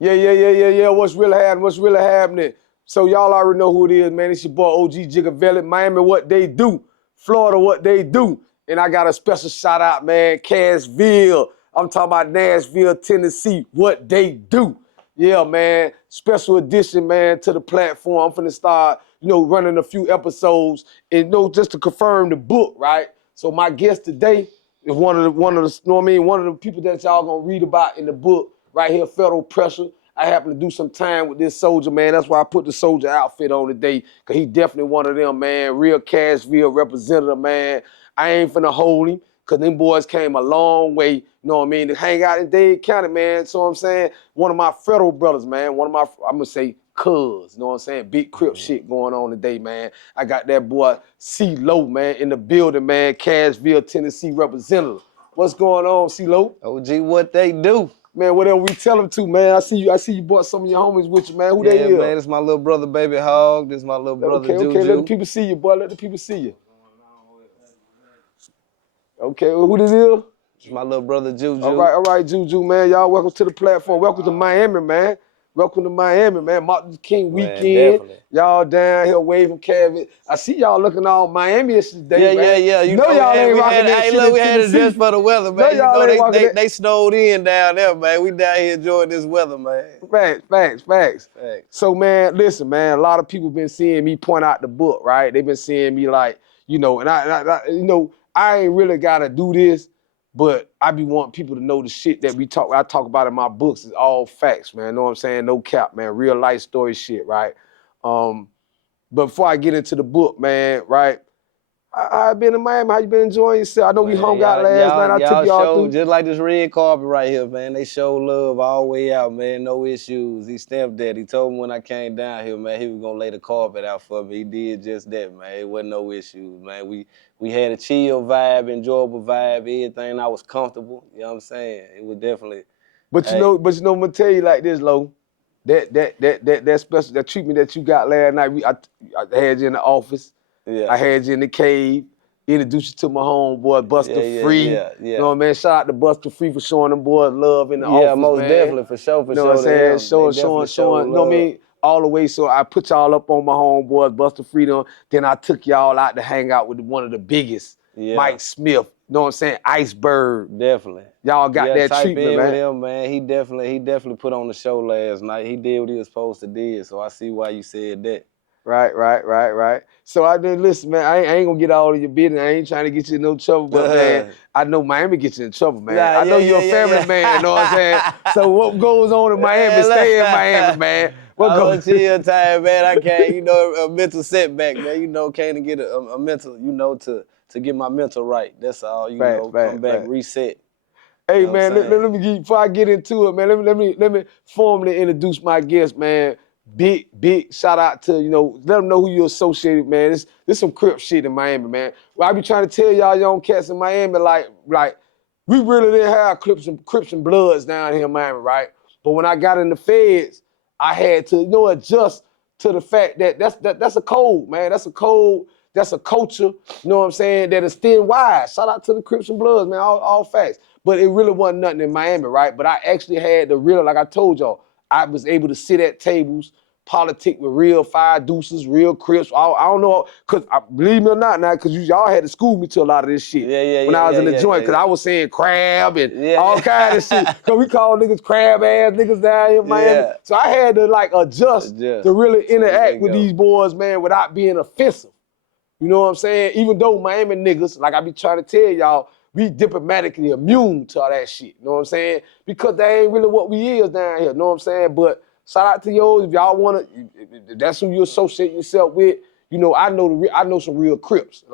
Yeah. What's really happening? What's really happening? So y'all already know who it is, man. It's your boy Og Gigaveli. Miami, what they do. Florida, what they do. And I got a special shout out, man. Cashville. I'm talking about Nashville, Tennessee. What they do. Yeah, man. Special edition, man, to the platform. I'm finna start, running a few episodes and just to confirm the book, right? So my guest today is one of the one of the people that y'all gonna read about in the book right here, Federal Pressure. I happen to do some time with this soldier, man. That's why I put the soldier outfit on today, because he definitely one of them, man. Real Cashville representative, man. I ain't finna hold him, because them boys came a long way, you know what I mean, to hang out in Dade County, man. So I'm saying, one of my federal brothers, man. I'm gonna say cuz, you know what I'm saying? Big Crip shit going on today, man. I got that boy Celoc, man, in the building, man. Cashville, Tennessee representative. What's going on, Celoc? OG, what they do? Man, whatever we tell them to, man. I see you brought some of your homies with you, man. Who they is? Yeah, man, this my little brother, Baby Hog. This my little brother, Juju. Okay, let the people see you, boy. Let the people see you. Okay, well, who this is? It's my little brother, Juju. All right, Juju, man. Y'all welcome to the platform. Welcome to Miami, man. Welcome to Miami, man. Martin Luther King weekend. Y'all down here waving Kevin. I see y'all looking all Miami-ish today, man. Yeah. You know y'all ain't rocking that shit in Tennessee. We had it just for the weather, man. They snowed in down there, man. We down here enjoying this weather, man. Facts. So, man, listen, man. A lot of people been seeing me point out the book, right? They've been seeing me like, and I ain't really gotta do this, but I be wanting people to know the shit that I talk about in my books is all facts, man. Know what I'm saying? No cap, man. Real life story shit, right? But before I get into the book, man, right? I've been in Miami. How you been enjoying yourself? I know we hung out last night. I took y'all through. Just like this red carpet right here, man. They show love all the way out, man. No issues. He stamped that. He told me when I came down here, man, he was gonna lay the carpet out for me. He did just that, man. It wasn't no issues, man. We had a chill vibe, enjoyable vibe, everything. I was comfortable. You know what I'm saying? It was definitely. But you know, I'm gonna tell you like this, Lo. That special, that treatment that you got last night. I had you in the office. Yeah. I had you in the cave, introduced you to my homeboy, Buster Free. Yeah. You know what I mean? Shout out to Buster Free for showing them boys love in the office, Yeah, most man. definitely, for sure. You know what I'm saying? Showing, you know what I mean? All the way, so I put y'all up on my homeboys, Buster Freedom. Then I took y'all out to hang out with one of the biggest, Mike Smith. You know what I'm saying? Iceberg. Definitely. Y'all got that treatment, man. With him, man. He definitely put on the show last night. He did what he was supposed to do, so I see why you said that. Right. So I did listen, man. I ain't gonna get all of your business. I ain't trying to get you in no trouble, but man, I know Miami gets you in trouble, man. I know you're a family man, you know what I'm saying? So what goes on in Miami, stay in Miami, man. What goes chill time, man. I can't, a mental setback, man. Can't get a mental, to get my mental right. That's all, come back, reset. Hey, man, let me before I get into it, man, let me formally introduce my guest, man. Big shout out to, let them know who you associated, man. This some Crip shit in Miami, man. Well, I be trying to tell y'all young cats in Miami, like we really didn't have Crips and Bloods down here in Miami, right? But when I got in the feds, I had to, adjust to the fact that that's a code, man. That's a code, that's a culture, you know what I'm saying, that is thin wide. Shout out to the Crips and Bloods, man, all facts. But it really wasn't nothing in Miami, right? But I actually had the real, like I told y'all, I was able to sit at tables, politic with real five deuces, real Crips. I don't know, because believe me or not now, because y'all had to school me to a lot of this shit when I was in the joint, because I was saying crab and all kind of shit. Because we call niggas crab ass niggas down here in Miami. So I had to adjust to really interact with these boys, man, without being offensive. You know what I'm saying? Even though Miami niggas, like I be trying to tell y'all, we diplomatically immune to all that shit, you know what I'm saying? Because that ain't really what we is down here, you know what I'm saying? But shout out to y'all if y'all wanna, if that's who you associate yourself with. I know some real Crips.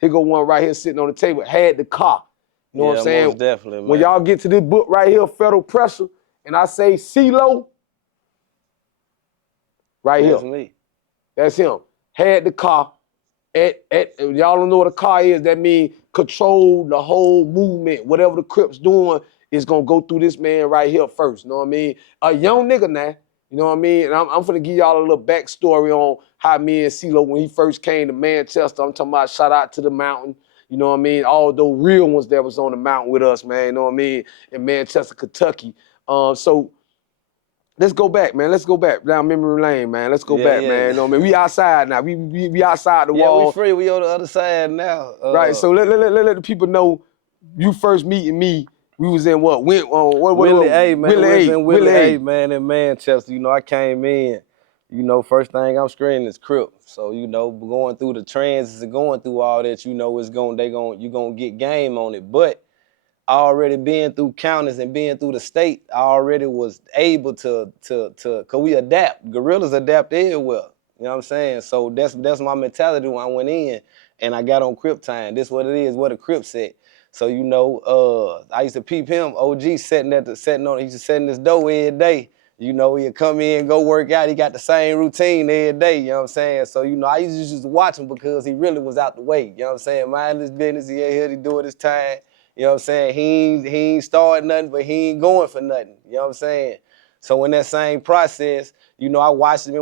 Here go one right here sitting on the table, had the car. You know what I'm saying? Most definitely, man. When y'all get to this book right here, Federal Pressure, and I say Celoc, right here. That's me. That's him. Had the car. Y'all don't know what a car is, that means control the whole movement. Whatever the Crips doing is gonna go through this man right here first, you know what I mean? A young nigga now, you know what I mean? And I'm finna give y'all a little backstory on how me and Celoc, when he first came to Manchester, I'm talking about shout out to the mountain, you know what I mean? All those real ones that was on the mountain with us, man, you know what I mean? In Manchester, Kentucky. So Let's go back, man. Let's go back down memory lane, man. Let's go back, man. You know what I mean? We outside now. We outside the wall. Yeah, we free. We on the other side now. Right. So let the people know you first meeting me. We was in what? Willie A, man. Willie We was A. in Willie A, man, in Manchester. You know, I came in. You know, first thing I'm screaming is Crip. So, you know, going through the transits and going through all that, you know, you gonna get game on it. But already being through counties and being through the state, I already was able to cause we adapt. Gorillas adapt everywhere. You know what I'm saying? So that's my mentality when I went in and I got on Crip time. This what it is, what a Crip said. So, you know, I used to peep him, OG he used to sit in his door every day. You know, he'd come in, go work out. He got the same routine every day, you know what I'm saying? So, you know, I used to just watch him because he really was out the way. You know what I'm saying? Mind his business, he ain't here to do it his time. You know what I'm saying? He ain't starting nothing, but he ain't going for nothing. You know what I'm saying? So in that same process, you know, I watched him,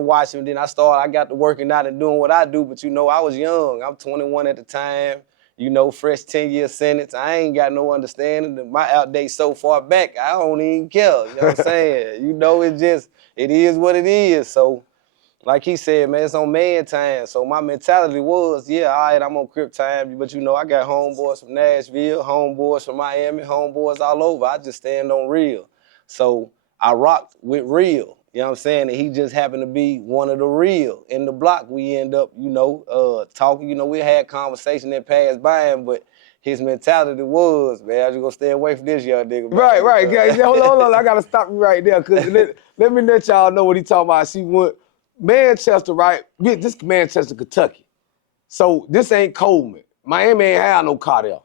then I got to working out and doing what I do, but you know, I was young. I'm 21 at the time, you know, fresh 10-year sentence. I ain't got no understanding. My outdate so far back, I don't even care. You know what I'm saying? You know, it is what it is. So like he said, man, it's on man time. So my mentality was, yeah, all right, I'm on Crip time. But, you know, I got homeboys from Nashville, homeboys from Miami, homeboys all over. I just stand on real. So I rocked with real. You know what I'm saying? And he just happened to be one of the real. In the block, we end up, you know, talking. You know, we had conversation that passed by him, but his mentality was, man, I just gonna stay away from this young nigga. Man. Right. Yeah, hold on. I gotta stop you right there, cause let me let y'all know what he talking about. See, what Manchester, right? This Manchester, Kentucky. So this ain't Coleman. Miami ain't had no car there.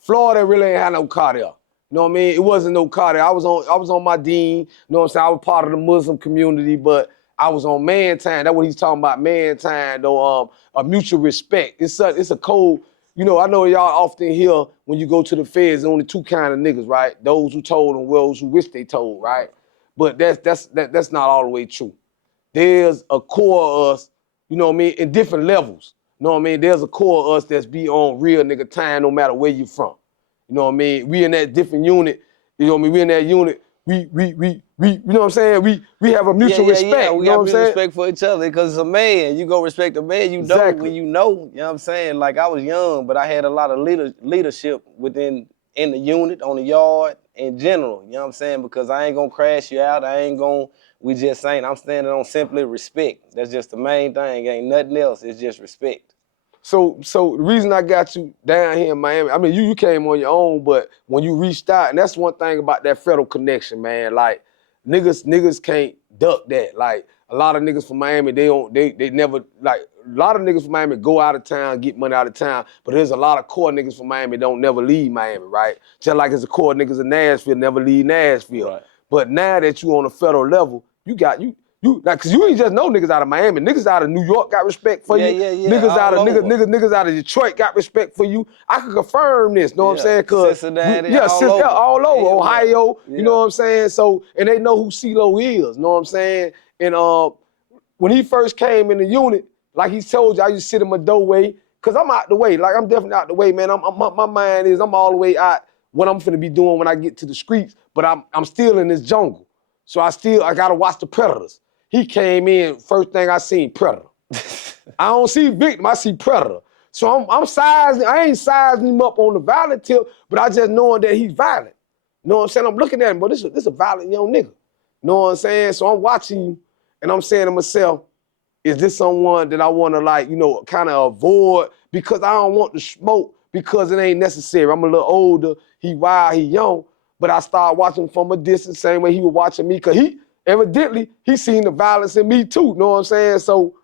Florida really ain't had no car there. You know what I mean? It wasn't no car there. I was on my dean. You know what I'm saying? I was part of the Muslim community, but I was on man time. That's what he's talking about, man time, though. A mutual respect. It's a code. You know, I know y'all often hear when you go to the feds, only two kind of niggas, right? Those who told and those who wish they told, right? But that's not all the way true. There's a core of us, you know what I mean, in different levels. You know what I mean? There's a core of us that's be on real nigga time no matter where you from. You know what I mean? We in that different unit, you know what I mean? We in that unit, we you know what I'm saying? We have a mutual respect. Yeah, we you know got what I'm saying? respect for each other because it's a man. You go respect a man, you know when you know. You know what I'm saying? Like I was young, but I had a lot of leadership in the unit, on the yard, in general. You know what I'm saying? Because I ain't gonna crash you out. I'm standing on simply respect. That's just the main thing. Ain't nothing else. It's just respect. So the reason I got you down here in Miami, I mean, you came on your own, but when you reached out, and that's one thing about that federal connection, man. Like niggas can't duck that. Like a lot of niggas from Miami, they never, like a lot of niggas from Miami go out of town, get money out of town, but there's a lot of core niggas from Miami don't never leave Miami, right? Just like there's a core niggas in Nashville never leave Nashville. Right. But now that you on a federal level, you like, cause you ain't just know niggas out of Miami. Niggas out of New York got respect for you. Yeah. Niggas out of Detroit got respect for you. I can confirm this, know what I'm saying? Cause Cincinnati, all over. Yeah, Ohio, you know what I'm saying? So, and they know who Celoc is, know what I'm saying? And when he first came in the unit, like he told you, I used to sit in my doorway, cause I'm out the way. Like I'm definitely out the way, man. My mind is I'm all the way out what I'm finna be doing when I get to the streets, but I'm still in this jungle. So I gotta watch the predators. He came in, first thing I seen, predator. I don't see victim, I see predator. So I ain't sizing him up on the violent tip, but I just knowing that he's violent. You know what I'm saying? I'm looking at him, but this a violent young nigga. You know what I'm saying? So I'm watching you, and I'm saying to myself, is this someone that I wanna like, you know, kind of avoid because I don't want to smoke because it ain't necessary. I'm a little older, he wild, he young, but I started watching from a distance, same way he was watching me, cause evidently, he seen the violence in me too, know what I'm saying? So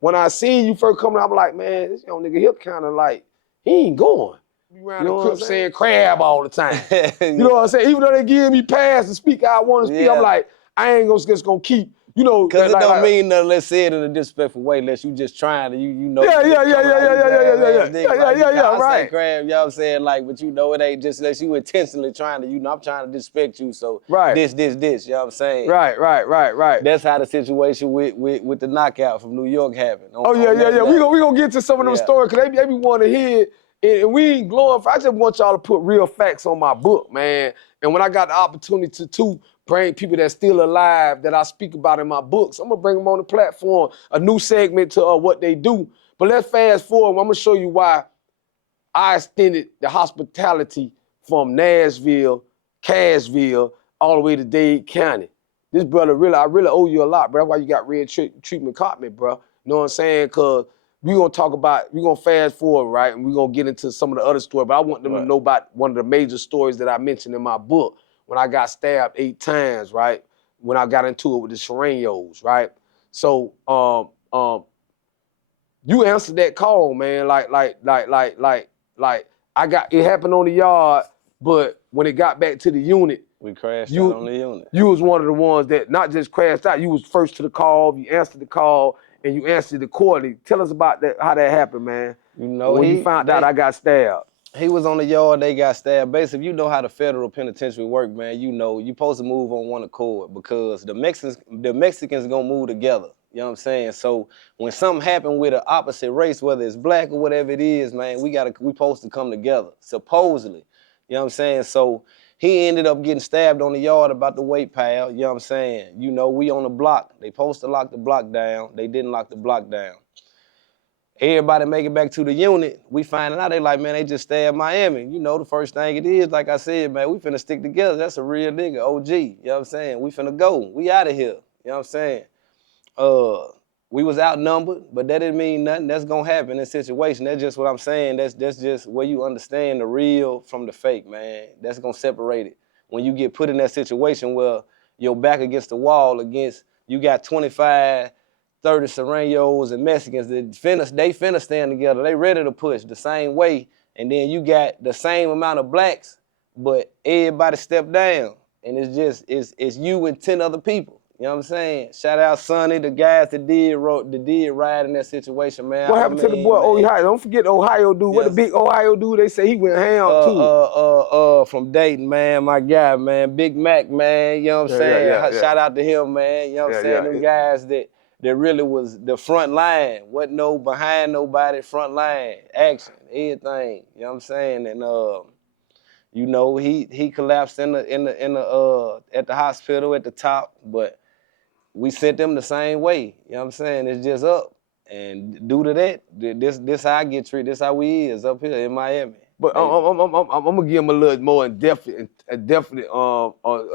when I seen you first coming out, I'm like, man, this young nigga here kind of like, he ain't going. You around the crib saying crab all the time. You know what I'm saying? Even though they give me pass to speak how I want to speak, I'm like, I ain't just gonna keep, you know. Because it don't mean nothing, let's say it in a disrespectful way, unless you just trying to, you know. Yeah, right. Say crab, you know what I'm saying? Like, but you know, it ain't just unless you intentionally trying to, you know, I'm trying to disrespect you, so this, you know what I'm saying? Right. That's how the situation with the knockout from New York happened. We gonna get to some of them stories, because they be wanting to hear it. And we ain't glorify. I just want y'all to put real facts on my book, man. And when I got the opportunity to bring people that's still alive that I speak about in my books, I'm gonna bring them on the platform, a new segment to what they do. But let's fast forward. I'm gonna show you why I extended the hospitality from Nashville, Cashville, all the way to Dade County. This brother, I really owe you a lot, bro. That's why you got red treatment caught me, bro. You know what I'm saying? Because we're gonna fast forward, right? And we're gonna get into some of the other stories, but I want them to know about one of the major stories that I mentioned in my book when I got stabbed 8 times, right? When I got into it with the Serenos, right? So, you answered that call, man. Like, it happened on the yard, but when it got back to the unit, we crashed out on the unit. You was one of the ones that not just crashed out, you was first to the call, you answered the call, and you answered accordingly. Tell us about that, how that happened, man. You know, when you found out I got stabbed. He was on the yard, they got stabbed. Basically, you know how the federal penitentiary work, man. You know, you supposed to move on one accord because the Mexicans gonna move together. You know what I'm saying? So when something happened with an opposite race, whether it's black or whatever it is, man, we supposed to come together, supposedly. You know what I'm saying? So he ended up getting stabbed on the yard about the weight pile. You know what I'm saying? You know, we on the block. They supposed to lock the block down. They didn't lock the block down. Everybody make it back to the unit. We finding out, they like, man, they just stabbed Miami. You know, the first thing it is, like I said, man, we finna stick together. That's a real nigga, OG. You know what I'm saying? We finna go. We out of here. You know what I'm saying? We was outnumbered, but that didn't mean nothing. That's gonna happen in this situation. That's just what I'm saying. That's just where you understand the real from the fake, man. That's gonna separate it. When you get put in that situation where your back against the wall you got 25, 30 Serenos and Mexicans they finna stand together. They ready to push the same way. And then you got the same amount of blacks, but everybody stepped down. And it's you and 10 other people. You know what I'm saying? Shout out Sonny, the guys that did ride in that situation, man. What happened to the boy Ohio? Don't forget the Ohio dude. Yes. What the big Ohio dude? They say he went ham too. From Dayton, man, my guy, man, Big Mac, man. You know what I'm saying? Yeah. Shout out to him, man. You know what I'm saying? Them guys that really was the front line. Wasn't no behind nobody, front line, action, everything. You know what I'm saying? And you know, he collapsed at the hospital at the top, but we sent them the same way. You know what I'm saying? It's just up. And due to that, this how I get treated. This how we is up here in Miami. But I'm gonna give him a little more a definite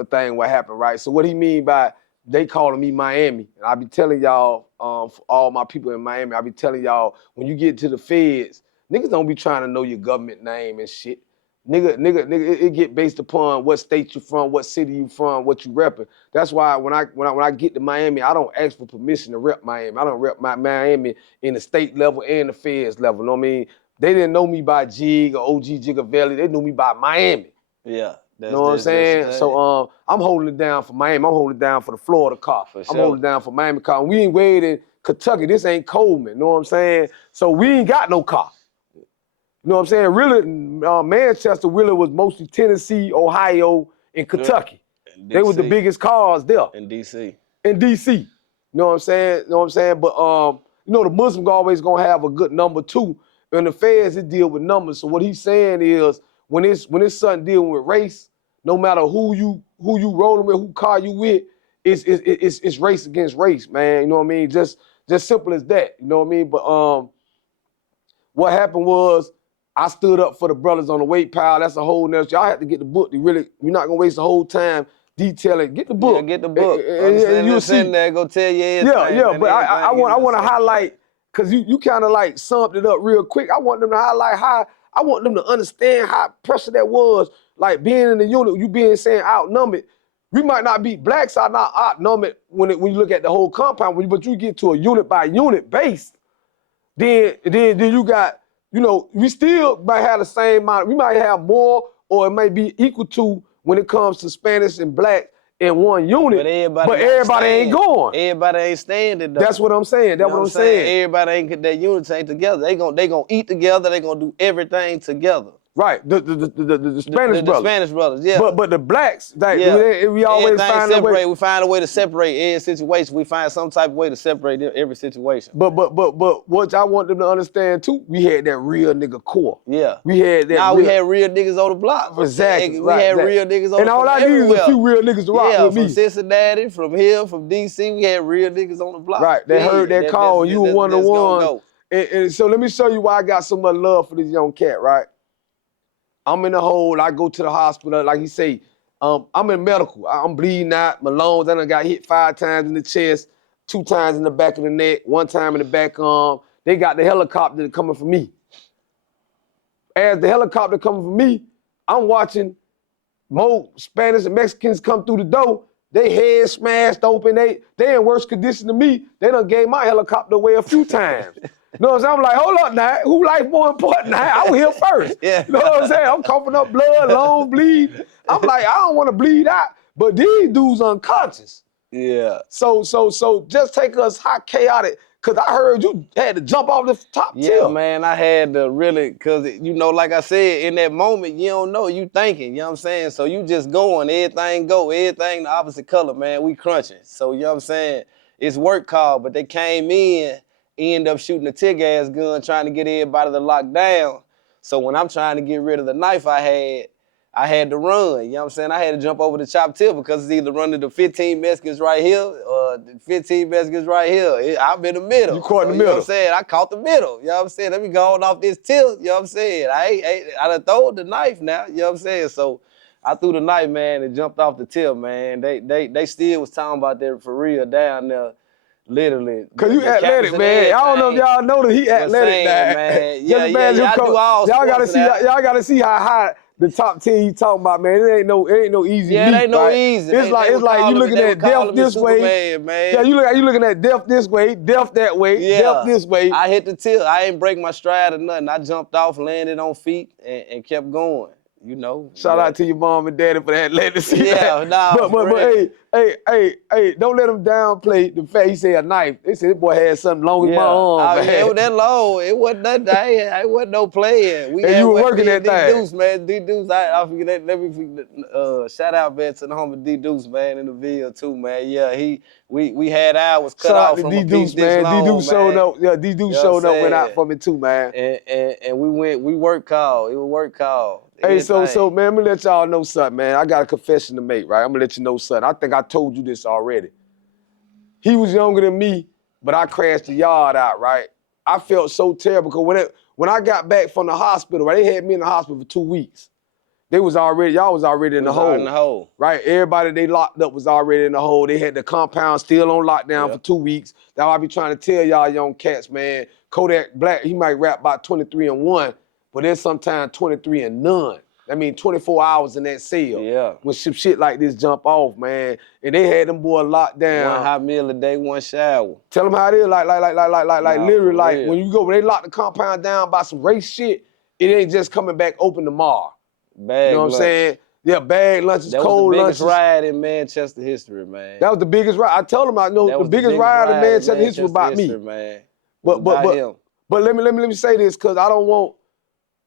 thing what happened, right? So what he mean by they calling me Miami, and I be telling y'all, for all my people in Miami, I be telling y'all, when you get to the feds, niggas don't be trying to know your government name and shit. Nigga, it get based upon what state you from, what city you from, what you repping. That's why when I get to Miami, I don't ask for permission to rep Miami. I don't rep Miami in the state level and the feds level. You know what I mean? They didn't know me by Jig or Og Gigaveli. They knew me by Miami. Yeah. You know what I'm saying? So I'm holding it down for Miami. I'm holding it down for the Florida car. For sure. I'm holding it down for Miami car. We ain't waiting in Kentucky. This ain't Coleman. You know what I'm saying? So we ain't got no car. You know what I'm saying? Really, Manchester really was mostly Tennessee, Ohio, and Kentucky. They were the biggest cars there. In D.C. In D.C. You know what I'm saying? You know what I'm saying? But, you know, the Muslims always going to have a good number, too. And the feds, it deal with numbers. So what he's saying is, when it's something dealing with race, no matter who you rolling with, who car you with, it's race against race, man. You know what I mean? Just simple as that. You know what I mean? But what happened was, I stood up for the brothers on the weight pile. That's a whole nother. Y'all have to get the book. We're not gonna waste the whole time detailing. Get the book. Yeah, get the book. And you'll see there, go tell you everything. Yeah. But I want to highlight, because you kind of like summed it up real quick. I want them to highlight how, I want them to understand how pressure that was. Like being in the unit, you being saying outnumbered. We might not be, blacks are not outnumbered when you look at the whole compound, but you get to a unit by unit base, then you got, you know, we still might have the same amount. We might have more, or it might be equal to when it comes to Spanish and black in one unit. But everybody ain't going. Everybody ain't standing though. That's what I'm saying. That's what I'm saying. Everybody ain't, their units ain't together. They gonna eat together. They gonna do everything together. Right, the Spanish brothers. The Spanish brothers, yeah. But the blacks, like, yeah. we always find a way. We find a way to separate every situation. We find some type of way to separate every situation. But what I want them to understand too, we had that real nigga core. Yeah. We had that. We had real niggas on the block. Exactly. We had real niggas on the block. And all I need is a few real niggas to rock with me. From Cincinnati, from here, from DC, we had real niggas on the block. Right. They heard that call, and you were one of the ones. And so let me show you why I got so much love for this young cat, right? I'm in the hole, I go to the hospital, like he say, I'm in medical. I'm bleeding out, my lungs, I done got hit 5 times in the chest, 2 times in the back of the neck, 1 time in the back arm. They got the helicopter coming for me. As the helicopter coming for me, I'm watching more Spanish and Mexicans come through the door. They head smashed open, they in worse condition than me. They done gave my helicopter away a few times. You know what I'm saying? I'm like, hold up now, who life more important now? I was here first. Yeah. You know what I'm saying? I'm coughing up blood, lungs bleed. I'm like, I don't want to bleed out, but these dudes unconscious. Yeah. So just take us how chaotic, cause I heard you had to jump off the top tier. Yeah, man, I had to really, cause you know, like I said, in that moment, you don't know, you thinking, you know what I'm saying? So you just going, everything the opposite color, man, we crunching. So, you know what I'm saying? It's work call, but they came in, end up shooting a tear gas gun, trying to get everybody to lock down. So when I'm trying to get rid of the knife I had to run, you know what I'm saying? I had to jump over the chop tip because it's either running the 15 Mexicans right here or the 15 Mexicans right here. I'm in the middle. You caught in the middle. You know what I'm saying? I caught the middle. You know what I'm saying? Let me go on off this tip. You know what I'm saying? I done throw the knife now. You know what I'm saying? So I threw the knife, man, and jumped off the tip, man. They still was talking about that for real down there. Literally. Cause you athletic, man. I don't know if y'all know that he athletic, man. Yeah, I do all y'all gotta see how high the top 10 you talking about, man. It ain't no easy. Yeah, it ain't no easy. It's like you looking at death this way. Man. Yeah, you looking at death this way, death that way, death this way. I hit the tip. I ain't break my stride or nothing. I jumped off, landed on feet, and kept going. You know. Shout out to your mom and daddy for that legacy. Yeah, nah. But hey, don't let them downplay the fact he said a knife. They said this boy had something long as my arm, man. It was that long. It wasn't nothing. It wasn't no playing. And you were working that thing. D-Deuce, man. D-Deuce, I forget that. Let me shout out, man, to the homie D-Deuce, man, in the video too, man. Yeah, we had ours cut off from a piece this long, D-Deuce showed up. Yeah, D-Deuce showed up, went out for me too, man. And we work call. It was work call. Hey, so man, I'm gonna let y'all know something, man. I got a confession to make, right? I'm gonna let you know something. I think I told you this already. He was younger than me, but I crashed the yard out, right? I felt so terrible because when I got back from the hospital, right, they had me in the hospital for 2 weeks. Y'all was already in the hole. Right? Everybody they locked up was already in the hole. They had the compound still on lockdown for 2 weeks. That's why I be trying to tell y'all young cats, man, Kodak Black, he might rap about 23-1. But then sometimes 23 and none. I mean, 24 hours in that cell. Yeah. When shit like this jump off, man. And they had them boys locked down. 1 hot meal a day, 1 shower. Tell them how it is, literally, like when they lock the compound down by some race shit, it ain't just coming back open tomorrow. Bag you know what I'm saying? Yeah, bag lunches, cold lunches. That was the biggest riot in Manchester history, man. That was the biggest riot. I told them the biggest riot in Manchester history was about me. Man. But let me say this, because I don't want,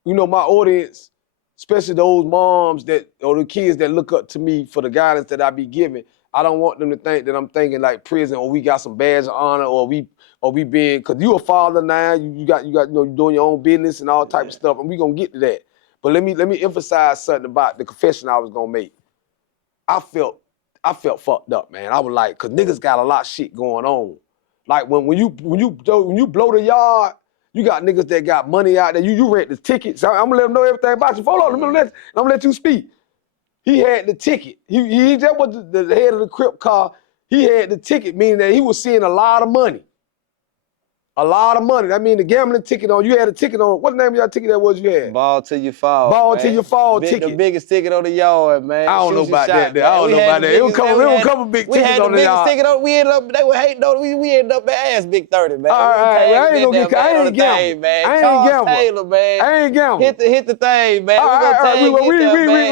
my audience, especially those moms or the kids that look up to me for the guidance that I be giving, I don't want them to think that I'm thinking like prison or we got some badge of honor or we being, because you a father now, you got you doing your own business and all type of stuff, and we gonna get to that. But let me emphasize something about the confession I was gonna make. I felt fucked up, man. I was like, cause niggas got a lot of shit going on. Like when you blow the yard, you got niggas that got money out there. You rent the tickets. So I'm gonna let them know everything about you. Hold on, I'm gonna let you speak. He had the ticket. He just was the head of the Crip car. He had the ticket, meaning that he was seeing a lot of money. A lot of money. That mean the gambling ticket on. You had a ticket on. What name of your ticket that was you had? Ball till you fall. Ball till you fall ticket. The biggest ticket on the yard, man. I don't know about that. It would come a big ticket on the yard. Ticket on. We ended up. They were hating on. We ended up at ass big 30, man. All right. I ain't gonna get. I ain't gamble. Taylor, man. I ain't gamble. Hit the thing, man. All right.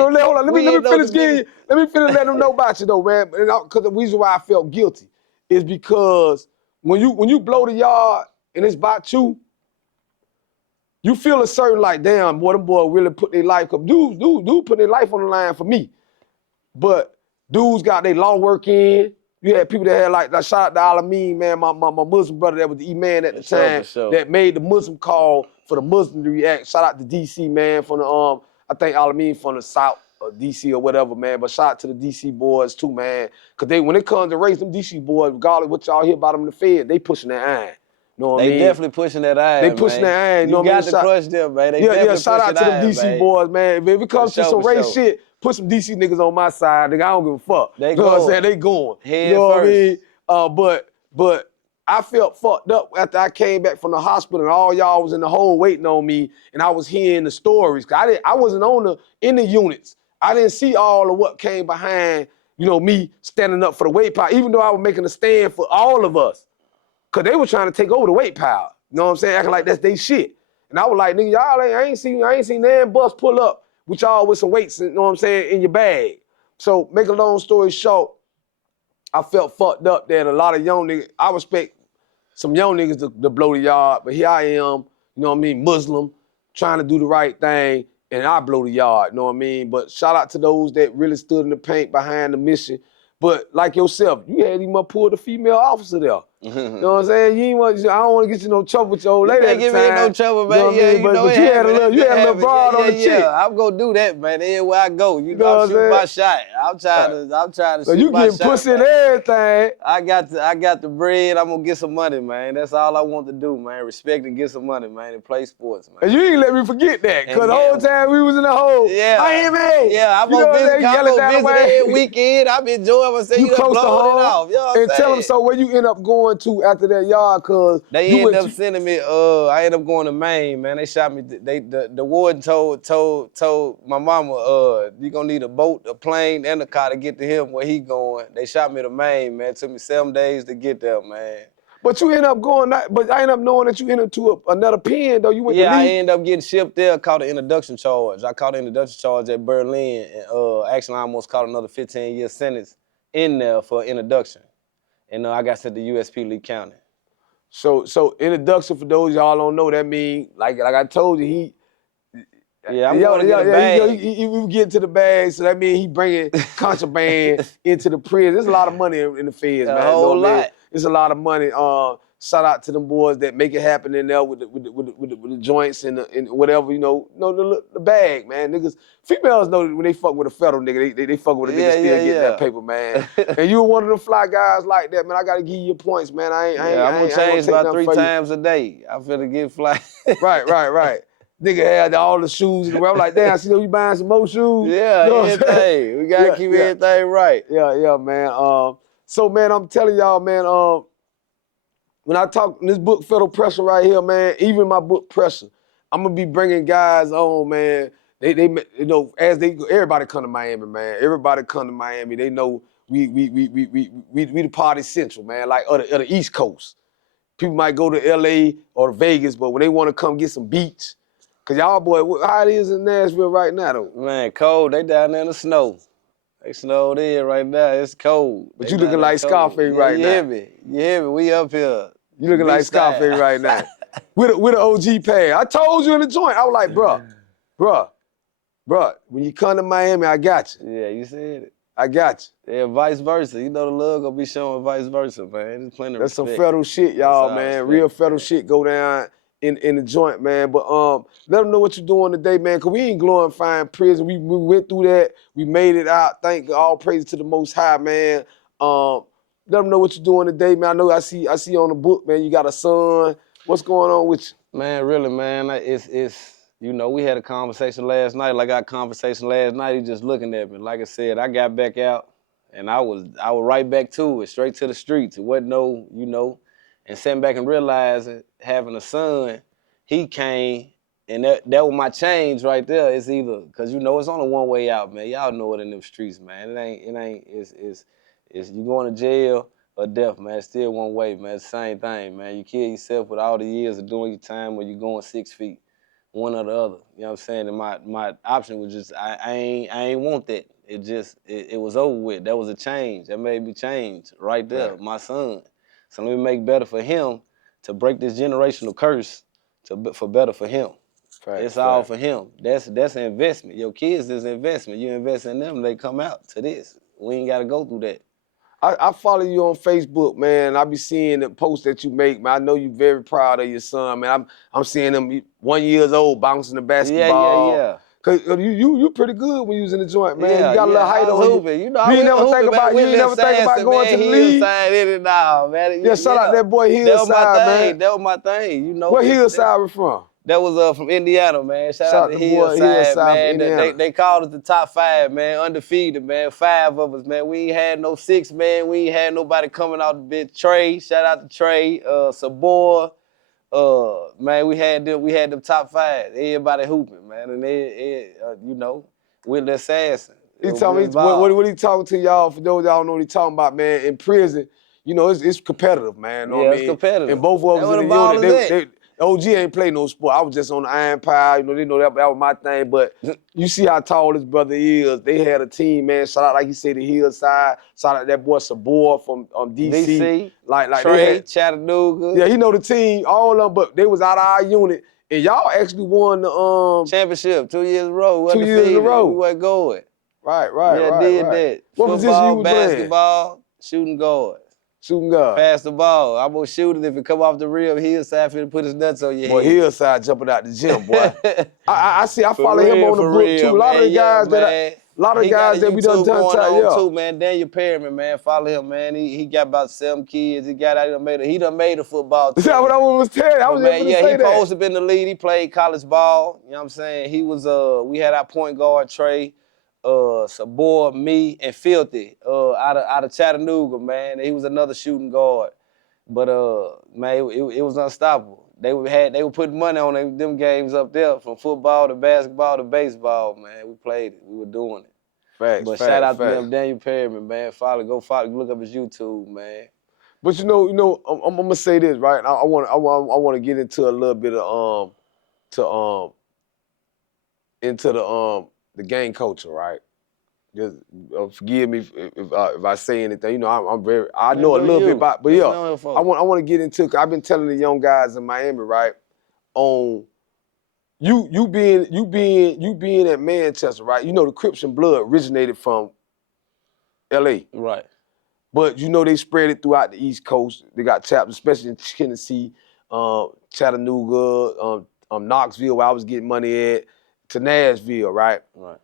Hold on. Let me finish getting. Let me finish letting them know about you though, man. Because the reason why I felt guilty is because when you blow the yard. And it's about you, you feel a certain like, damn, boy, them boys really put their life, cause dudes put their life on the line for me. But dudes got their long work in. You had people that had like shout out to Alameen, man, my Muslim brother that was the imam at the time that made the Muslim call for the Muslim to react. Shout out to DC, man, from the I think Alameen from the South or DC or whatever, man. But shout out to the DC boys too, man. Cause when it comes to race, them DC boys, regardless of what y'all hear about them in the Fed, they pushing that iron. You know what I mean? They definitely pushing that iron, They pushing that iron. You got to crush them, man. They definitely shout out to them iron, DC boys, man. If it comes to some race shit, put some DC niggas on my side, nigga. I don't give a fuck. They you know what I'm saying? They going. Head you know first. what I mean? But I felt fucked up after I came back from the hospital and all y'all was in the hole waiting on me, and I was hearing the stories. Cause I wasn't in the units. I didn't see all of what came behind, you know, me standing up for the weight pile, even though I was making a stand for all of us. Cause they were trying to take over the weight pile. You know what I'm saying? Acting like that's they shit. And I was like, nigga, y'all I ain't seen that bus pull up with y'all with some weights, you know what I'm saying, in your bag. So make a long story short, I felt fucked up that a lot of young niggas, I respect some young niggas to blow the yard, but here I am, you know what I mean, Muslim, trying to do the right thing, and I blow the yard, you know what I mean? But shout out to those that really stood in the paint behind the mission. But like yourself, you had even pulled a female officer there. You know what I'm saying? You ain't want, I don't want to get you no trouble with your old lady at the time. You can't get me no trouble, man. You know what I mean? But you had a little broad on the chick. Yeah, I'm gonna do that, man. Everywhere I go, you know I'm shooting my shot. I'm trying to shoot my shot. So you getting pussy and everything. I got the bread. I'm gonna get some money, man. That's all I want to do, man. Respect and get some money, man, and play sports, man. And you ain't let me forget that, cause the whole time we was in the hole. Yeah. Miami. Yeah, I'm gonna visit every weekend. I'm enjoying myself. You done blowing it off. You know what I'm saying? And tell them, so where you end up going to after that yard, cause they end up sending me, I ended up going to Maine, man. They shot me, the warden told my mama, you gonna need a boat, a plane, and a car to get to him where he going. They shot me to Maine, man. It took me 7 days to get there, man. But you end up going, but I end up knowing that you ended up to another pen, though. You went to I ended up getting shipped there, caught an introduction charge. I caught an introduction charge at Berlin, and actually I almost caught another 15-year sentence in there for introduction. And I got sent to USP Lee County. So introduction, for those y'all don't know, that mean, like I told you, I'm going to get a bag. We get to the bag, so that means he bringing contraband into the prison. There's a lot of money in the feds, man. A whole lot. There's a lot of money. Shout out to them boys that make it happen in there with the joints and whatever, you know the bag, man. Niggas, females know when they fuck with a federal nigga, they fuck with a nigga still getting that paper, man. And you one of them fly guys like that, man. I gotta give you your points, man. I'm gonna change about 3 times a day. I'm finna get fly. Right. Nigga had all the shoes in the world. I'm like, damn, I see you buying some more shoes. Yeah, you know everything. We gotta keep everything right. Yeah, man. So, man, I'm telling y'all, man, when I talk in this book, Federal Pressure right here, man, even my book, Pressure, I'm gonna be bringing guys on, man. They you know, as they go, everybody come to Miami, man. Everybody come to Miami. They know we the party central, man, like of the East Coast. People might go to LA or Vegas, but when they want to come get some beach, cause y'all boy, how it is in Nashville right now though? Man, cold. They down there in the snow. They snowed in right now. It's cold. But you looking like Scarface right now. You hear me? We up here. You looking like Scarface right now. with an OG pad. I told you in the joint. I was like, bruh, when you come to Miami, I got you. Yeah, you said it. I got you. Yeah, vice versa. You know the love gonna be showing vice versa, man. There's plenty of That's respect. some federal shit, y'all, man. Real federal shit go down in the joint, man. But let them know what you're doing today, man, because we ain't glorifying prison. We went through that. We made it out. Thank all praise to the Most High, man. Let them know what you're doing today, man. I know I see on the book, man, you got a son. What's going on with you? Man, really, man, it's you know, we had a conversation last night. Like our conversation last night, he just looking at me. Like I said, I got back out, and I was right back to it, straight to the streets. It wasn't no, you know, and sitting back and realizing having a son, he came, and that was my change right there. It's either, because you know it's only one way out, man. Y'all know it in them streets, man. It's you going to jail or death, man. It's still one way, man. It's the same thing, man. You kill yourself with all the years of doing your time when you're going 6 feet, one or the other. You know what I'm saying? And my option was just, I ain't want that. It was over with. That was a change. That made me change right there, right. My son. So let me make better for him to break this generational curse for better for him. It's all for him. That's an investment. Your kids is an investment. You invest in them, they come out to this. We ain't got to go through that. I follow you on Facebook, man. I be seeing the posts that you make, man. I know you're very proud of your son, man. I'm seeing him 1 year old bouncing the basketball. Yeah. Cause you pretty good when you was in the joint, man. Yeah, you got a little height I was on hooping. you. You know, You ain't I never think hooping, about man. you ain't never think about going to the league. Hillside in it now, man. Yeah, shout out that boy Hillside, man. That was my thing. You know. Where Hillside was from? That was from Indiana, man. Shout out to boy Hillside, man. Indiana. They called us the top 5, man. Undefeated, man. 5 of us, man. We ain't had no 6, man. We ain't had nobody coming out the bitch. Trey, shout out to Trey, Sabor. Man, we had them top 5. Everybody hooping, man. And you know, with the assassin. He told me what he talking to y'all, for those y'all know what he talking about, man. In prison, you know, it's competitive, man. You know what I mean? It's competitive. And both of us in the unit, OG ain't play no sport. I was just on the Iron Pie, you know, they know that was my thing. But you see how tall this brother is. They had a team, man. Shout out, like you said, the Hillside. Shout out that boy Sabor from DC. Like Trey, Chattanooga. Yeah, he know the team, all of them, but they was out of our unit. And y'all actually won the championship 2 years in a row. 2 years in a row. We wasn't going. Right. That. What position you was basketball, shooting guard. Shooting guard. Pass the ball. I'm gonna shoot it if it come off the rim. Hillside finna put his nuts on your head. Boy, Hillside jumping out the gym, boy. I follow him on the book too. A lot of the guys that we done too, man. Daniel Perryman, man. Follow him, man. He got about 7 kids. He done made a football team. Is that what I was telling you? I was just gonna say that. He supposed to be in the league. He played college ball. You know what I'm saying? He was we had our point guard, Trey, Sabor, me, and Filthy out of Chattanooga, man. He was another shooting guard. But man, it was unstoppable. They were putting money on them games up there, from football to basketball to baseball, man. We played it. We were doing it. Facts. Shout out to them, Daniel Perryman, man. Go follow, look up his YouTube, man. But you know, I'm gonna say this, right? I want to get into a little bit of into the gang culture, right? Just forgive me if I say anything. You know, I know a little bit about, but yeah, I want to get into. Cause I've been telling the young guys in Miami, right, on you being at Manchester, right? You know, the Crips and Blood originated from L.A., right? But you know, they spread it throughout the East Coast. They got chapters, especially in Tennessee, Chattanooga, Knoxville, where I was getting money at, to Nashville, right? Right.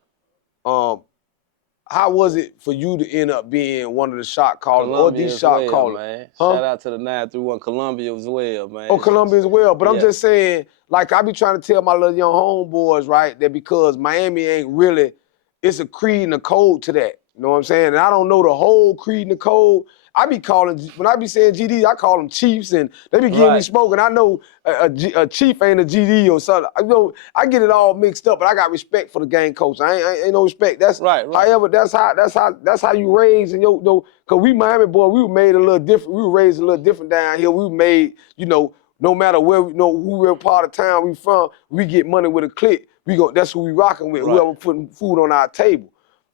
How was it for you to end up being one of the shot callers or these shot callers? Man. Shout out to the 931 Columbia as well, man. Oh, Columbia as well. But I'm just saying, like I be trying to tell my little young homeboys, right, that because Miami ain't really, it's a creed and a code to that. You know what I'm saying? And I don't know the whole creed and the code. I be calling, when I be saying GD, I call them chiefs, and they be giving me smoke, and I know a chief ain't a GD or something. You know, I get it all mixed up, but I got respect for the gang coach. I ain't no respect. That's right. However, that's how you raise, and cause we Miami boy, we were made a little different. We were raised a little different down here. We were made, you know, no matter where who we're part of town we from, we get money with a click. That's who we rocking with. Whoever putting food on our table.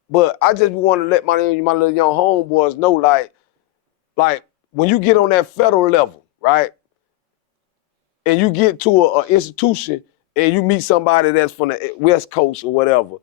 But I just want to let my little young homeboys know, like when you get on that federal level, right, and you get to an institution and you meet somebody that's from the West Coast or whatever,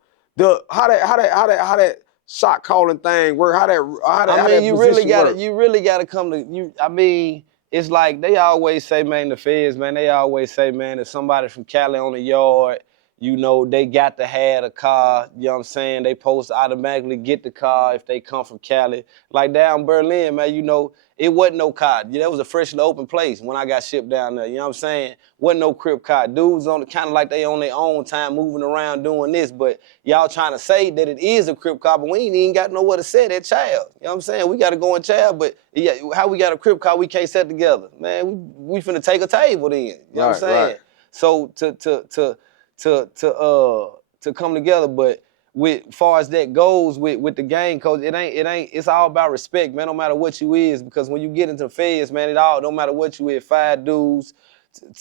how that shot calling thing work? You really gotta come to you. I mean, it's like they always say, man, the feds, man, they always say, man, if somebody from Cali on the yard, you know, they got to have a car, you know what I'm saying? They supposed to automatically get the car if they come from Cali. Like down in Berlin, man, you know, it wasn't no car. That was a freshly open place when I got shipped down there, you know what I'm saying? Wasn't no Crip car. Dudes on kind of like they on their own time moving around doing this, but y'all trying to say that it is a Crip car, but we ain't even got nowhere to set that child. You know what I'm saying? We got to go in child, but how we got a Crip car we can't set together? Man, we finna take a table then. You know what I'm saying? Right. So to come together, but with far as that goes with the gang coach, it's all about respect, man, no matter what you is, because when you get into the feds, man, no matter what you is, 5 dudes,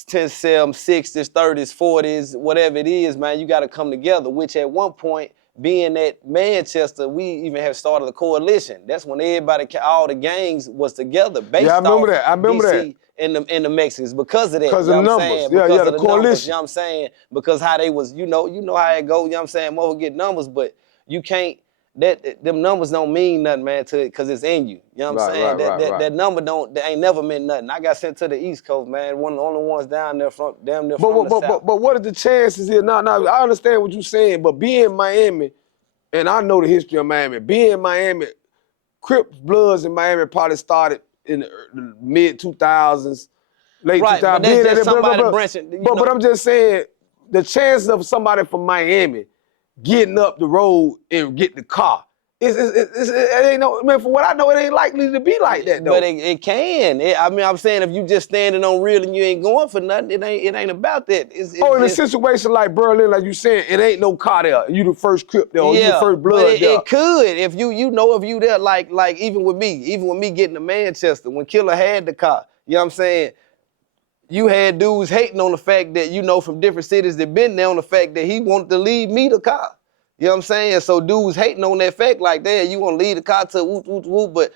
10, 7, 60s, 30s, 40s, whatever it is, man, you got to come together, which at one point, being at Manchester, we even have started a coalition. That's when everybody, all the gangs was together based I remember off that. I remember DC and the Mexicans because of that. Because you know of the what I'm numbers. saying? Yeah, Because the of the coalition. numbers, you know what I'm saying? Because how they was, you know how it go, you know what I'm saying? More get numbers, but you can't, them numbers don't mean nothing, man, to it, because it's in you. You know what I'm saying? That number that ain't never meant nothing. I got sent to the East Coast, man. One of the only ones down there damn near from the South. But what are the chances here? Now, I understand what you're saying, but being in Miami, and I know the history of Miami, being in Miami, Crips Bloods in Miami probably started in the mid-2000s, late 2000s. But that's just somebody branching. But I'm just saying, the chances of somebody from Miami getting up the road and get the car, it ain't no, man, for what I know, it ain't likely to be like that, though. But it can. I mean, I'm saying if you just standing on real and you ain't going for nothing, it ain't about that. In a situation like Berlin, like you saying, it ain't no car there. You the first Crip there, or you the first Blood but there. It could if you there, like even with me getting to Manchester, when Killer had the car, you know what I'm saying? You had dudes hating on the fact that, from different cities that been there on the fact that he wanted to leave me the car. You know what I'm saying? So dudes hating on that fact like that, you want to leave the car to whoop, whoop, whoop, but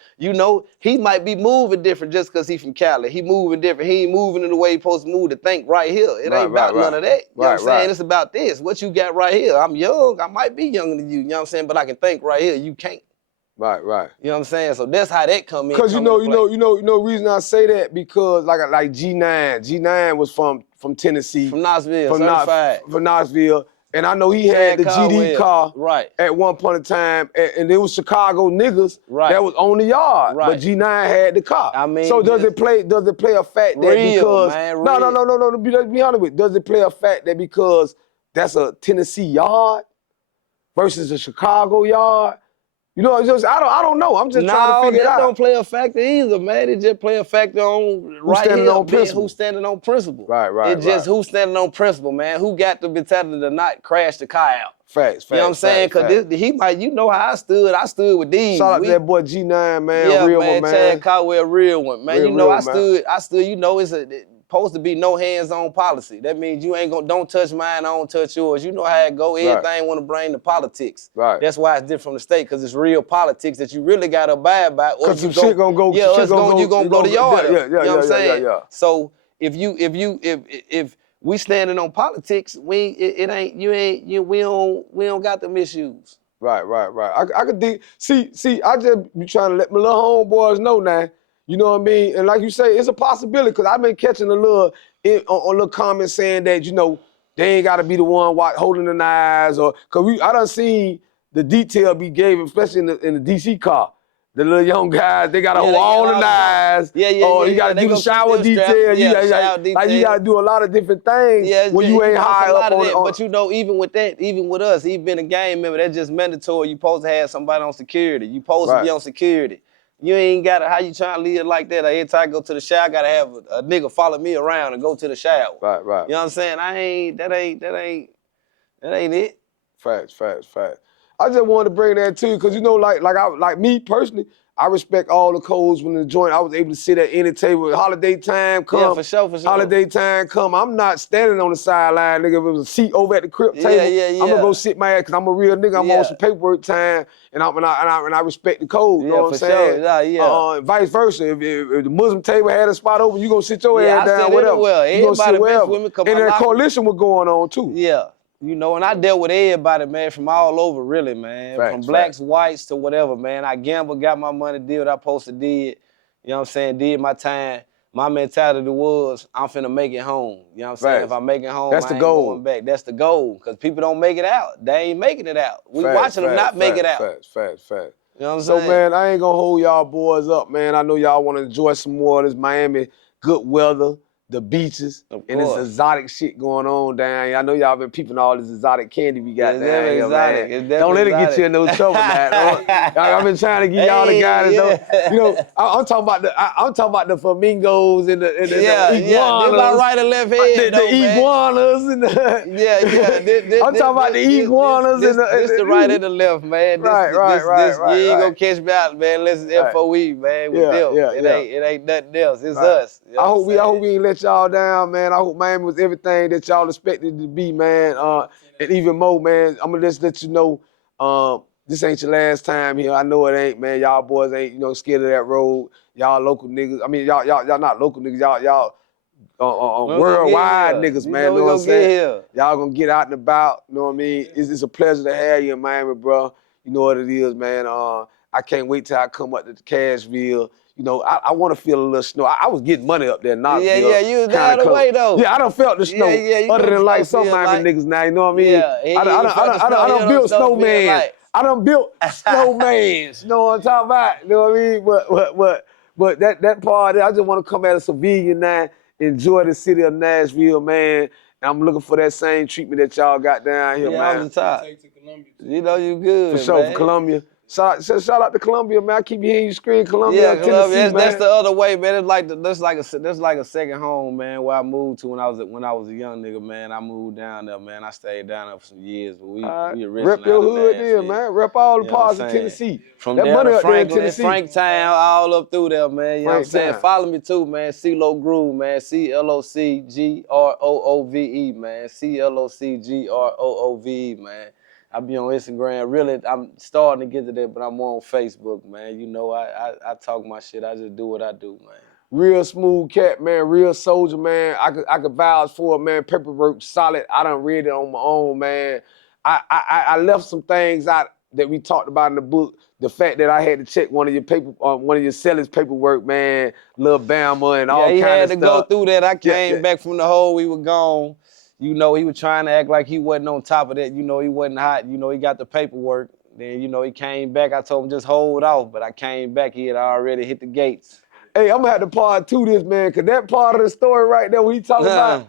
he might be moving different just because he from Cali. He moving different. He ain't moving in the way he supposed to move to think right here. It ain't about none of that. You know what I'm saying? It's about this. What you got right here. I'm young. I might be younger than you know what I'm saying? But I can think right here. You can't. Right. You know what I'm saying? So that's how that come in. Because reason I say that, because like G9 was from Tennessee. From Knoxville, certified. From Knoxville. And I know he had the GD car at one point in time, and it was Chicago niggas that was on the yard. But G9 had the car. I mean, so does it play a fact that because no, be honest with, does it play a fact that because that's a Tennessee yard versus a Chicago yard? I don't know. I'm just trying to figure it out. That don't play a factor either, man. It just play a factor on who's standing on principle. Right. It's just who's standing on principle, man. Who got the mentality to not crash the car out? Facts. You know what I'm saying? Because he might, how I stood. I stood with these. Shout out to that boy G9, man. Yeah, real man. One, man. Chad Caldwell, a real one, man. I stood. It's supposed to be no hands-on policy. That means you ain't don't touch mine, I don't touch yours. You know how it go. Everything want to bring the politics. Right. That's why it's different from the state, because it's real politics that you really got to abide by. Because some shit gonna go. Yeah, you gonna blow the yard up. Yeah, you know what I'm saying? Yeah. So if we standing on politics, we don't got them issues. Right. I could see. I just be trying to let my little homeboys know now. You know what I mean? And like you say, it's a possibility, because I've been catching a little comment saying that, they ain't got to be the one holding the knives, or because I done seen the detail be gave, especially in the DC car. The little young guys, they got to hold all the knives. Or you got to do the shower detail. Like you got to do a lot of different things when you ain't high up on it. But even with that, even with us, even a gang member, that's just mandatory. You supposed to have somebody on security. You supposed to be on security. You ain't got to, how you trying to live like that? Every time I go to the shower, I got to have a nigga follow me around and go to the shower. Right. You know what I'm saying? That ain't it. Facts. I just wanted to bring that too, because like me personally, I respect all the codes when the joint. I was able to sit at any table. Holiday time come. Yeah, for sure. Holiday time come. I'm not standing on the sideline, nigga. If it was a seat over at the Crip table, I'm gonna go sit my ass, because I'm a real nigga. I'm on some paperwork time, and I respect the code. You know what I'm saying? Sure. Vice versa. If the Muslim table had a spot open, you gonna sit your ass down, whatever. Everybody mess with me. And that coalition was going on too. Yeah. And I dealt with everybody, man, from all over, really, man. From blacks, whites, to whatever, man. I gambled, got my money, did what I supposed to did. You know what I'm saying? Did my time. My mentality was, I'm finna make it home. You know what I'm saying? If I make it home, I ain't going back. That's the goal. Because people don't make it out. They ain't making it out. We watching them not make it out. Facts. You know what I'm saying? So, man, I ain't gonna hold y'all boys up, man. I know y'all want to enjoy some more of this Miami good weather, the beaches, and this exotic shit going on down here. I know y'all been peeping all this exotic candy we got down here, man. Don't let it get you in no trouble, man. I've been trying to get y'all the guys. I'm talking about the flamingos and the iguanas. Yeah, my right and left head, the iguanas and I'm talking about the iguanas and this the right and the left, man. Right. You ain't gonna catch me out, man. Unless it's FOE, man. With them, it ain't nothing else. It's us. You know I hope we ain't let y'all down, man. I hope Miami was everything that y'all expected it to be, man. And even more, man. I'm gonna just let you know, This ain't your last time here. I know it ain't, man. Y'all boys ain't, you know, scared of that road. Y'all local niggas. I mean, y'all not local niggas. Y'all worldwide niggas, man. You know what I'm saying? Y'all gonna get out and about. You know what I mean? It's a pleasure to have you in Miami, bro. You know what it is, man. I can't wait till I come up to Cashville. You know, I want to feel a little snow. I was getting money up there in Knoxville. Yeah, you was down the way though. Yeah, I done felt the snow. Other than like some Miami niggas now, you know what I mean? I done built snowman. I done built snowmans. You know what I'm talking about? You know what I mean? But that part, I just want to come as a civilian now, enjoy the city of Nashville, man. And I'm looking for that same treatment that y'all got down here, man. Yeah, I'm the top. You know you good, for sure, man. For Columbia. Shout out to Columbia, man. I keep hearing you scream Columbia, Tennessee, man. That's the other way, man. That's like a second home, man. Where I moved to when I was a young nigga, man. I moved down there, man. I stayed down there for some years, but we rep your hood there, man. Rep all the parts of Tennessee. From that there money to up there in Tennessee. Franktown, all up through there, man. You know what I'm saying? Follow me too, man. Celoc Groove, man. CLOCGROOVE, man. CLOCGROOVE, man. I be on Instagram. Really, I'm starting to get to that, but I'm on Facebook, man. You know, I talk my shit. I just do what I do, man. Real smooth cat, man. Real soldier, man. I could vouch for it, man. Paperwork solid. I done read it on my own, man. I left some things out that we talked about in the book. The fact that I had to check one of your sellers' paperwork, man. Lil Bama and all kind of stuff. Yeah, he had to go through that. I came back from the hole. We were gone. You know, he was trying to act like he wasn't on top of that. You know, he wasn't hot. You know, he got the paperwork. Then, you know, he came back. I told him just hold off. But I came back. He had already hit the gates. Hey, I'm going to have to part two this, man, because that part of the story right there, when he talking about,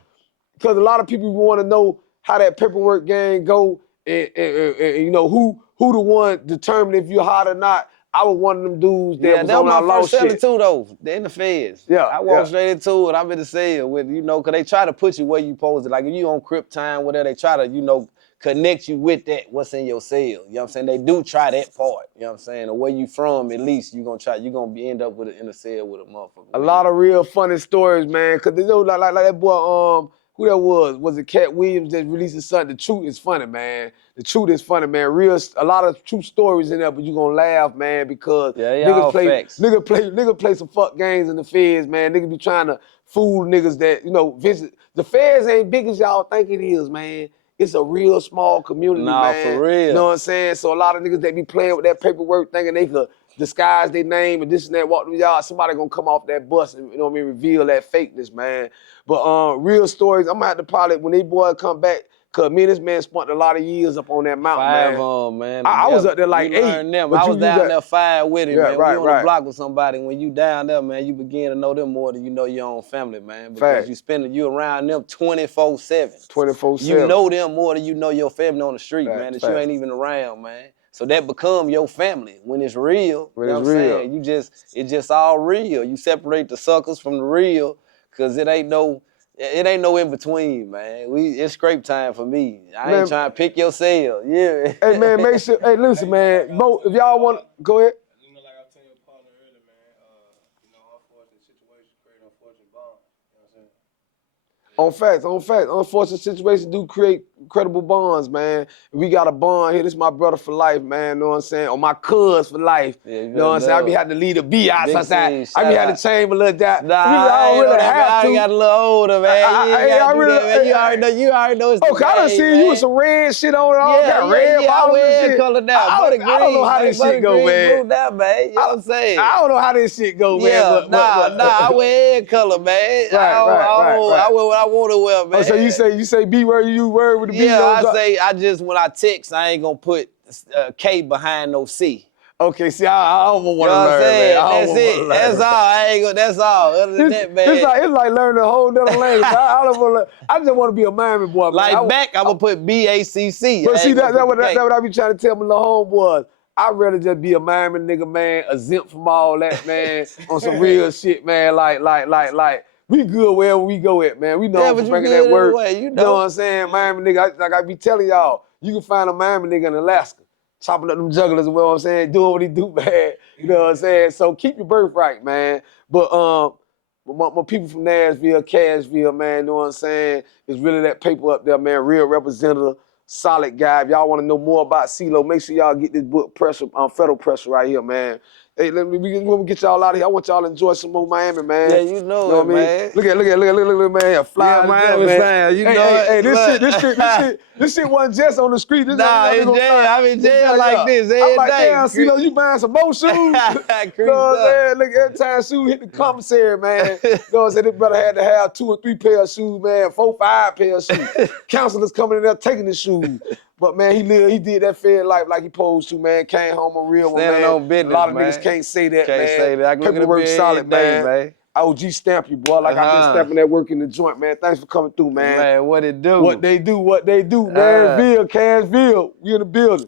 because a lot of people want to know how that paperwork game go and you know, who the one determine if you're hot or not. I was one of them dudes that was on our law shit. Yeah, that was my first seller too, though. They in the feds. Yeah, I walked straight into it. I'm in the cell with, you know, because they try to put you where you supposed to. Like, if you on Crip time, whatever, they try to, you know, connect you with that, what's in your cell. You know what I'm saying? They do try that part. You know what I'm saying? Or where you from, at least, you're going to end up with it in the cell with a motherfucker. A lot of real funny stories, man, because you know, like that boy, who that was? Was it Cat Williams that released his son? The truth is funny, man. The truth is funny, man. A lot of true stories in there, but you gonna laugh, man, because niggas play some fuck games in the feds, man. Niggas be trying to fool niggas that, you know, visit. The feds ain't big as y'all think it is, man. It's a real small community, man. For real. You know what I'm saying? So a lot of niggas that be playing with that paperwork thinking they could disguise their name and this and that, walk through y'all, somebody gonna come off that bus and, you know what I mean, reveal that fakeness, man. But real stories, I'm gonna have to probably, when they boys come back, cause me and this man spent a lot of years up on that mountain, man. I was up there like 8. I was down there 5 with him, man. Right, you on the block with somebody, when you down there, man, you begin to know them more than you know your own family, man. Because you around them 24/7. 24/7. You know them more than you know your family on the street, man, that you ain't even around, man. So that become your family when it's real. You know what I'm saying? It's just all real. You separate the suckers from the real, cause it ain't no in between, man. It's scrape time for me. I ain't trying to pick your cell. Yeah. Hey man, make sure. Hey, listen, man. If y'all want, go ahead. You know, like I was telling your partner earlier, man. You know, unfortunate situations create unfortunate bonds. You know what I'm saying? On facts. Unfortunate situations do create incredible bonds, man. We got a bond here. This is my brother for life, man. Know what I'm saying? Or my cuz for life. Yeah, you know what I'm saying? I be having to lead a B outside. I be having to change a little that. Nah, I don't really have to. I got a little older, man. You already know it's the I done seen you with some red shit on it. All got red bottles and shit. Color now. I don't know how this shit go, man. Blue now, man. You know what I'm saying? I don't know how this shit go, man. Yeah, I wear head color, man. I wear what I want to wear, man. Oh, so you say be where you were with the B? Yeah, when I text, I ain't gonna put K behind no C. Okay, see, I don't want to learn, man. That's it. That's all. That's all. Other than that, man. It's like learning a whole other language. I just want to be a Miami boy, man. Like back, I'm going to put BACC. But see, that's what I be trying to tell my little homeboys. I'd rather just be a Miami nigga, man, exempt from all that, man, on some real shit, man. Like, we good wherever we go at, man. We know for bringing that work. You know what I'm saying? Miami nigga, like I be telling y'all, you can find a Miami nigga in Alaska, chopping up them jugglers, you know what I'm saying, doing what he do, man. You know what I'm saying? So keep your birthright, man. But my people from Nashville, Cashville, man, you know what I'm saying, is really that paper up there, man, real representative. solid guy. If y'all want to know more about Celoc, make sure y'all get this book, Pressure, Federal Pressure right here, man. Hey, when we get y'all out of here, I want y'all to enjoy some more Miami, man. Yeah, you know Know it, what I mean? man. Look at man, flying Miami man. fan, you know Hey, it. this shit wasn't just on the street. This Nah, ain't in jail. I'm in jail like this every I'm like, day. damn, CeeLo, you buying some more shoes? You know what I'm saying? Look, every time shoe hit the commissary, man. You know what I'm saying? This brother had to have 2 or 3 pair of shoes, man, 4, 5 pair of shoes. Counselors coming in there taking the shoes. But man, he did that fair life like he supposed to, man. Came home a real one, Standing man. on business, a lot of man. niggas can't say that, man. Can't say that. I can look at the Paperwork bill solid, every day, man. OG stamp you, boy. Like I've been stamping that work in the joint, man. Thanks for coming through, man. Man, what it do? What they do, man. Ville, Cashville, we in the building.